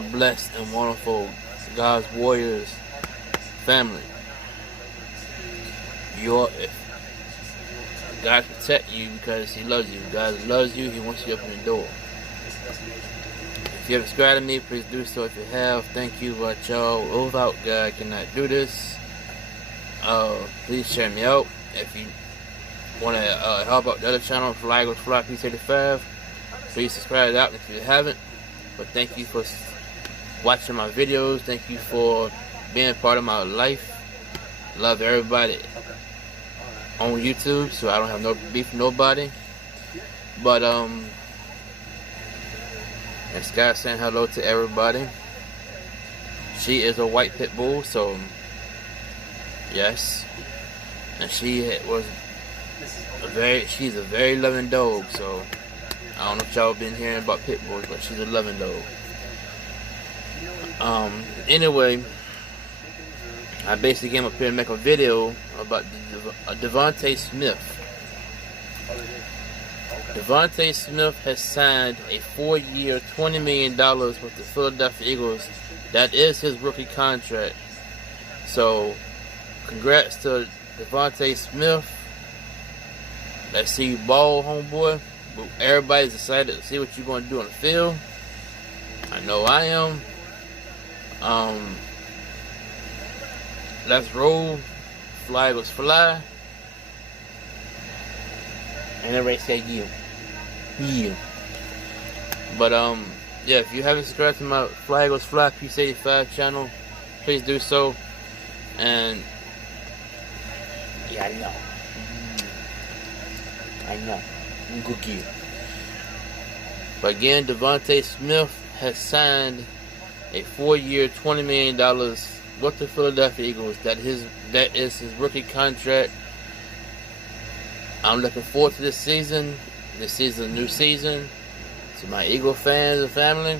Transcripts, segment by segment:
my blessed and wonderful God's Warriors family. God protect you because He loves you. God loves you. He wants you to open the door. If you haven't subscribed to me, please do so. If you have, thank you. But y'all, without God, I cannot do this. Please share me out. If you want to help out the other channel, Flag with Fly P85, please subscribe to that if you haven't. But thank you for watching my videos. Thank you for being part of my life. Love everybody on YouTube, so I don't have no beef with nobody. But and Scott saying hello to everybody. She is a white pit bull, so yes, and she's a very loving dog. So I don't know if y'all been hearing about pit bulls, but she's a loving dog. Anyway, I basically came up here to make a video about Devontae Smith. Devontae Smith has signed a 4-year, $20 million with the Philadelphia Eagles. That is his rookie contract. So, congrats to Devontae Smith. Let's see you ball, homeboy. But everybody's excited to see what you're going to do on the field. I know I am. Let's roll. Flag was fly. And everybody said you. You. But yeah, if you haven't subscribed to my Flag was Fly P85 channel, please do so. And yeah, I know. I'm good kid. But again, Devontae Smith has signed a 4-year, $20 million with the Philadelphia Eagles. That is his rookie contract. I'm looking forward to this season. This is a new season. To my Eagle fans and family,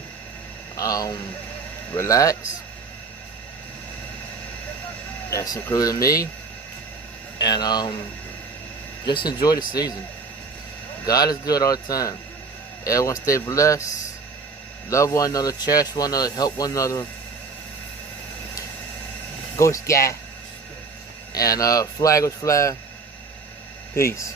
relax. That's including me. And just enjoy the season. God is good all the time. Everyone stay blessed. Love one another, cherish one another, help one another. Go Sky. And Flag was Fly. Peace.